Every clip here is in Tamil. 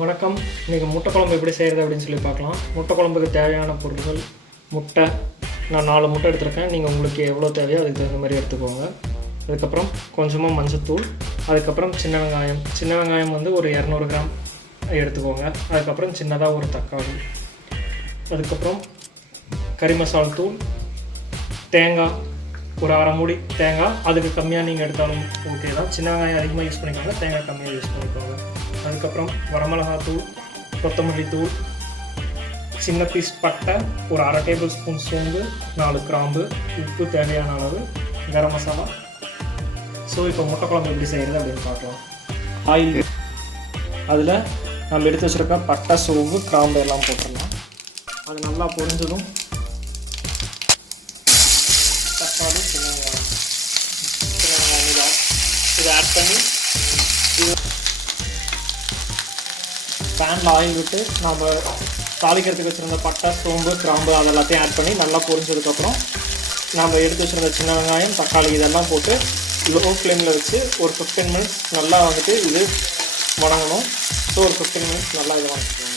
வணக்கம். இன்றைக்கி முட்டை குழம்பு எப்படி செய்கிறது அப்படின்னு சொல்லி பார்க்கலாம். முட்டை குழம்புக்கு தேவையான பொருட்கள் முட்டை. நான் 4 முட்டை எடுத்துருக்கேன். நீங்கள் உங்களுக்கு எவ்வளோ தேவையோ அதுக்கு தகுந்த மாதிரி எடுத்துக்கோங்க. அதுக்கப்புறம் கொஞ்சமாக மஞ்சத்தூள், அதுக்கப்புறம் சின்ன வெங்காயம் வந்து ஒரு 200 கிராம் எடுத்துக்கோங்க. அதுக்கப்புறம் சின்னதாக ஒரு தக்காளி, அதுக்கப்புறம் கறி மசாலா தூள், தேங்காய் ஒரு அரை மூடி தேங்காய். அதுக்கு கம்மியாக நீங்கள் எடுத்தாலும் ஓகே தான். சின்ன வெங்காயம் அதிகமாக யூஸ் பண்ணிக்கோங்க, தேங்காய் கம்மியாக யூஸ் பண்ணிக்கோங்க. அதுக்கப்புறம் வரமிளகாத்தூள், கொத்தமல்லி தூள், சின்ன பீஸ் பட்டை, ஒரு அரை டேபிள் ஸ்பூன் சோம்பு, 4 கிராம்பு, உப்பு தேவையான அளவு, கரம் மசாலா. ஸோ இப்போ முட்டை குழம்பு எப்படி செய்கிறது அப்படின்னு பார்க்கலாம். ஆயில், அதில் நம்ம எடுத்து வச்சுருக்க பட்டை, சோம்பு, கிராம்பு எல்லாம் போட்டுடலாம். அது நல்லா பொரிஞ்சதும் தக்காளி, சின்ன வெங்காயம் இதை ஆட் பண்ணி பேனில் ஆயில் விட்டு நம்ம தாளிக்கிறதுக்கு வச்சுருந்த பட்டை, சோம்பு, கிராம்பு அது எல்லாத்தையும் ஆட் பண்ணி நல்லா பொரிஞ்சதுக்கப்புறம் நம்ம எடுத்து வச்சுருந்த சின்ன வெங்காயம், தக்காளி இதெல்லாம் போட்டு லோ ஃப்ளேமில் வச்சு ஒரு 15 மினிட்ஸ் நல்லா வந்துட்டு இது வணங்கணும். ஸோ ஒரு 15 மினிட்ஸ் நல்லா இதை வணக்கிக்கோங்க.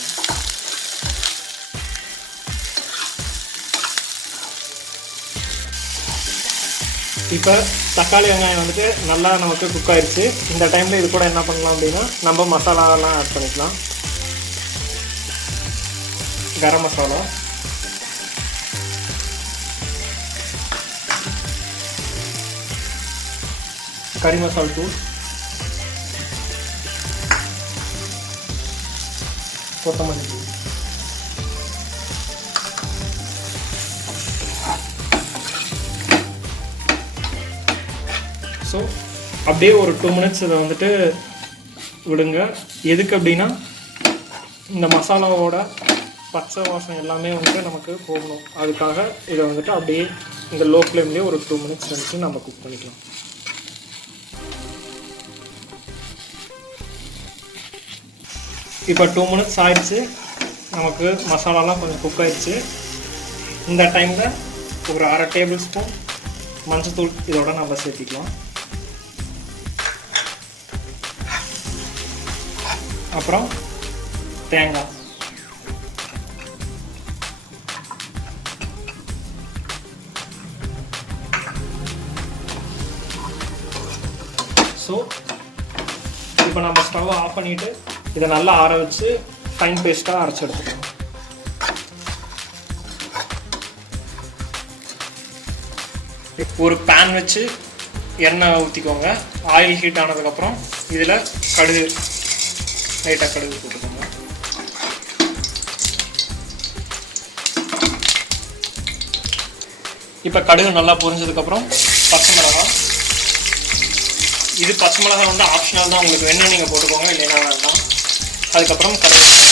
இப்போ தக்காளி வெங்காயம் வந்துட்டு நல்லா நமக்கு குக் ஆகிடுச்சு. இந்த டைமில் இது கூட என்ன பண்ணலாம் அப்படின்னா நம்ம மசாலாலாம் ஆட் பண்ணிக்கலாம். கரம் மசாலா, கறி மசாலா தூள், கொத்தமல்லி தூள். ஸோ அப்படியே ஒரு 2 மினிட்ஸ் இதை வந்துட்டு விடுங்க. எதுக்கு அப்படின்னா இந்த மசாலாவோட பச்சை வாசம் எல்லாமே வந்துட்டு நமக்கு போகணும். அதுக்காக இதை வந்துட்டு அப்படியே இந்த லோ ஃப்ளேம்லேயே ஒரு 2 மினிட்ஸ் வந்துட்டு நம்ம குக் பண்ணிக்கலாம். இப்போ 2 மினிட்ஸ் ஆயிடுச்சு. நமக்கு மசாலாலாம் கொஞ்சம் குக் ஆயிடுச்சு. இந்த டைமில் ஒரு அரை டேபிள் ஸ்பூன் மஞ்சத்தூள் இதோட நம்ம சேர்த்திக்கலாம். அப்புறம் தேங்காய், ஸோ இப்போ நம்ம ஸ்டவ்வை ஆஃப் பண்ணிவிட்டு இதை நல்லா ஆற வச்சு ஃபைன் பேஸ்ட்டாக அரைச்சி எடுத்துக்கலாம். ஒரு பேன் வச்சு எண்ணெய் ஊற்றிக்கோங்க. ஆயில் ஹீட் ஆனதுக்கப்புறம் இதில் கடுகு, லைட்டாக கடுகு போட்டுக்கோங்க. இப்போ கடுகு நல்லா பொரிஞ்சதுக்கப்புறம் பச்சை மிளகாய். இது பச்சை மிளகாய் வந்து ஆப்ஷனல் தான், உங்களுக்கு வேணும் நீங்கள் போட்டுக்கோங்க, இல்லைன்னா வேண்டாம். அதுக்கப்புறம் கருவேப்பிலை,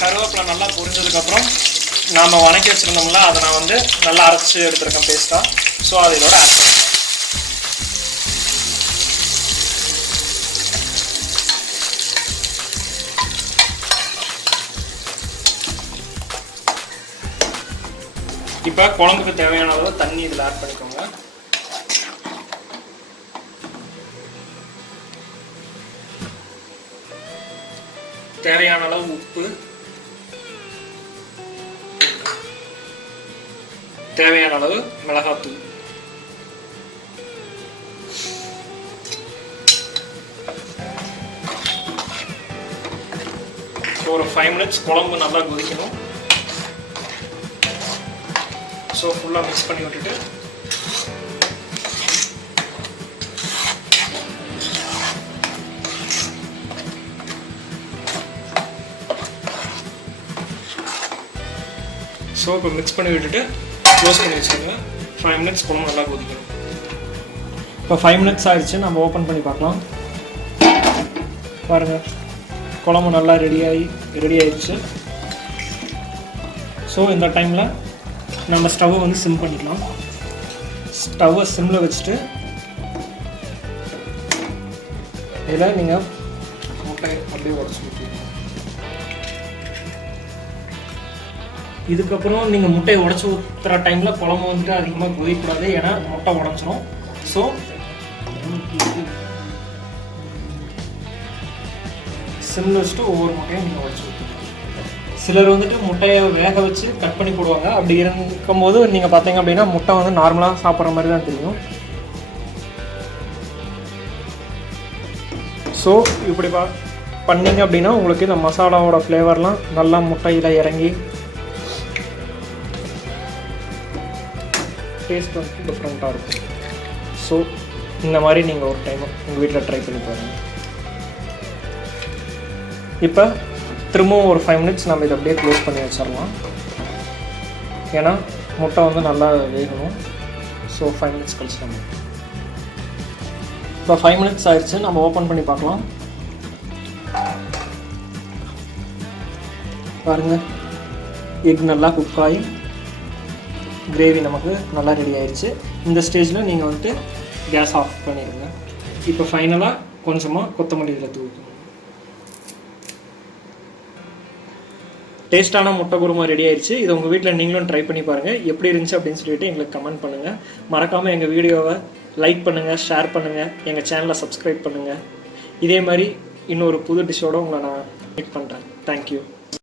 கருவேப்பிலை நல்லா பொரிஞ்சதுக்கப்புறம் நாம் வணக்கி வச்சுருந்தோம்ல அதை நான் வந்து நல்லா அரைச்சி எடுத்துருக்கேன் பேஸ்ட்டாக. ஸோ அதை இதோட ஆட் பண்ணுறேன். இப்போ குழம்புக்கு தேவையான அளவு தண்ணி இதில் ஆட் பண்ணிக்கோங்க. தேவையான அளவு உப்பு, தேவையான அளவு மிளகாத்தூள். ஒரு 5 மினிட்ஸ் குழம்பு நல்லா கொதிக்கணும். ஸோ ஃபுல்லாக மிக்ஸ் பண்ணி விட்டுட்டு இப்போ மிக்ஸ் பண்ணி விட்டுட்டு க்ளோஸ் பண்ணி வச்சுருங்க. 5 மினிட்ஸ் குழம்பு நல்லா கொதிக்கணும். இப்போ 5 மினிட்ஸ் ஆகிடுச்சு. நம்ம ஓப்பன் பண்ணி பார்க்கலாம். பாருங்கள், குழம்பு நல்லா ரெடி ஆயிடுச்சு. ஸோ இந்த டைமில் நம்ம ஸ்டவ்வை வந்து சிம் பண்ணிக்கலாம். ஸ்டவ்வை சிம்மில் வச்சுட்டு இதில் நீங்கள் முட்டை அப்படியே உடச்சி ஊற்றிக்கணும். இதுக்கப்புறம் நீங்கள் முட்டையை உடச்சி ஊற்றுற டைமில் குழம்பு வந்துட்டு அதிகமாக கொதிக்கூடாது, ஏன்னா முட்டை உடச்சிரும். ஸோ சிம்மில் வச்சுட்டு ஒவ்வொரு முட்டையும் நீங்கள் உடச்சி ஊற்றுங்க. சிலர் வந்துட்டு முட்டையை வேக வச்சு கட் பண்ணி போடுவாங்க. அப்படி இருக்கும்போது நீங்கள் பார்த்தீங்க அப்படின்னா முட்டை வந்து நார்மலாக சாப்பிட்ற மாதிரி தான் தெரியும். ஸோ இப்படி பண்ணிங்க அப்படின்னா உங்களுக்கு இந்த மசாலாவோட ஃப்ளேவர்லாம் நல்லா முட்டையில் இறங்கி டேஸ்ட் வந்து டிஃப்ரெண்ட்டாக இருக்கும். ஸோ இந்த மாதிரி நீங்கள் ஒரு டைம் உங்கள் வீட்டில் ட்ரை பண்ணி பாருங்கள். இப்போ திரும்பவும் ஒரு 5 minutes நம்ம இதை அப்படியே க்ளோஸ் பண்ணி வச்சிடலாம். ஏன்னா முட்டை வந்து நல்லா வேகணும். ஸோ 5 minutes கழிச்சு நம்ம இப்போ 5 minutes ஆயிடுச்சு. நம்ம ஓப்பன் பண்ணி பார்க்கலாம். பாருங்கள், எக் நல்லா குக் ஆகி கிரேவி நமக்கு நல்லா ரெடி ஆயிடுச்சு. இந்த ஸ்டேஜில் நீங்கள் வந்துட்டு கேஸ் ஆஃப் பண்ணிடுங்க. இப்போ ஃபைனலாக கொஞ்சமாக கொத்தமல்லி இதில் தூக்கணும். டேஸ்ட்டான முட்டை குருமா ரெடி ஆயிடுச்சு. இது உங்கள் வீட்டில் நீங்களும் ட்ரை பண்ணி பாருங்கள். எப்படி இருந்துச்சு அப்படின்னு சொல்லிட்டு எங்களுக்கு கமெண்ட் பண்ணுங்கள். மறக்காமல் எங்கள் வீடியோவை லைக் பண்ணுங்கள், ஷேர் பண்ணுங்கள், எங்கள் சேனலை சப்ஸ்கிரைப் பண்ணுங்கள். இதே மாதிரி இன்னொரு புது டிஷ்ஷோடு உங்களை நான் மீட் பண்ணுறேன். தேங்க்யூ.